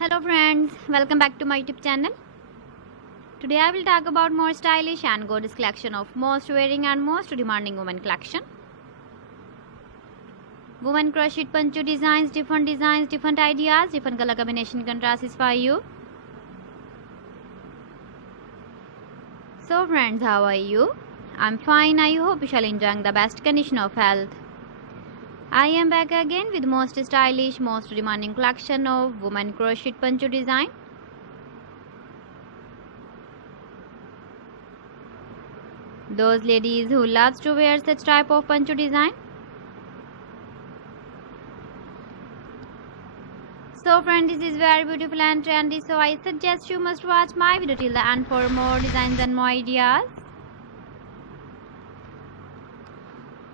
Hello friends, welcome back to my YouTube channel. Today I will talk about more stylish and gorgeous collection of most wearing and most demanding women collection. Women crocheted poncho designs, different ideas, different color combination contrasts for you. So friends, how are you? I'm fine. I hope you shall enjoying the best condition of health. I am back again with most stylish, most demanding collection of women crocheted poncho design. Those ladies who loves to wear such type of poncho design. So friends, this is very beautiful and trendy, so I suggest you must watch my video till the end for more designs and more ideas.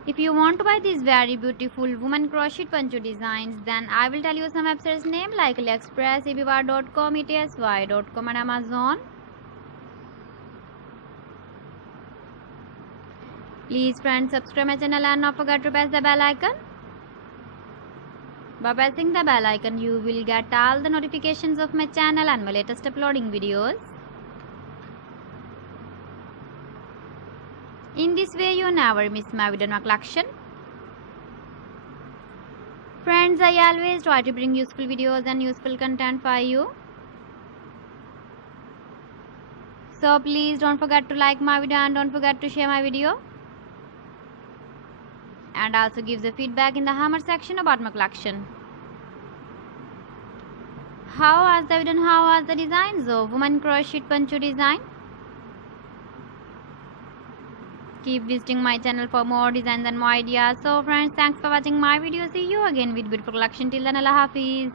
If you want to buy these very beautiful woman crocheted poncho designs, then I will tell you some websites name like AliExpress, eBay.com, ETSY.com and Amazon. Please friends, subscribe my channel and not forget to press the bell icon. By pressing the bell icon, you will get all the notifications of my channel and my latest uploading videos. In this way, you never miss my video or collection. Friends, I always try to bring useful videos and useful content for you. So please don't forget to like my video and don't forget to share my video. And also give the feedback in the comment section about my collection. How was the video and how was the designs of woman crocheted poncho design? Keep visiting my channel for more designs and more ideas. So friends, thanks for watching my video. See you again with beautiful collection. Till then, Allah Hafiz.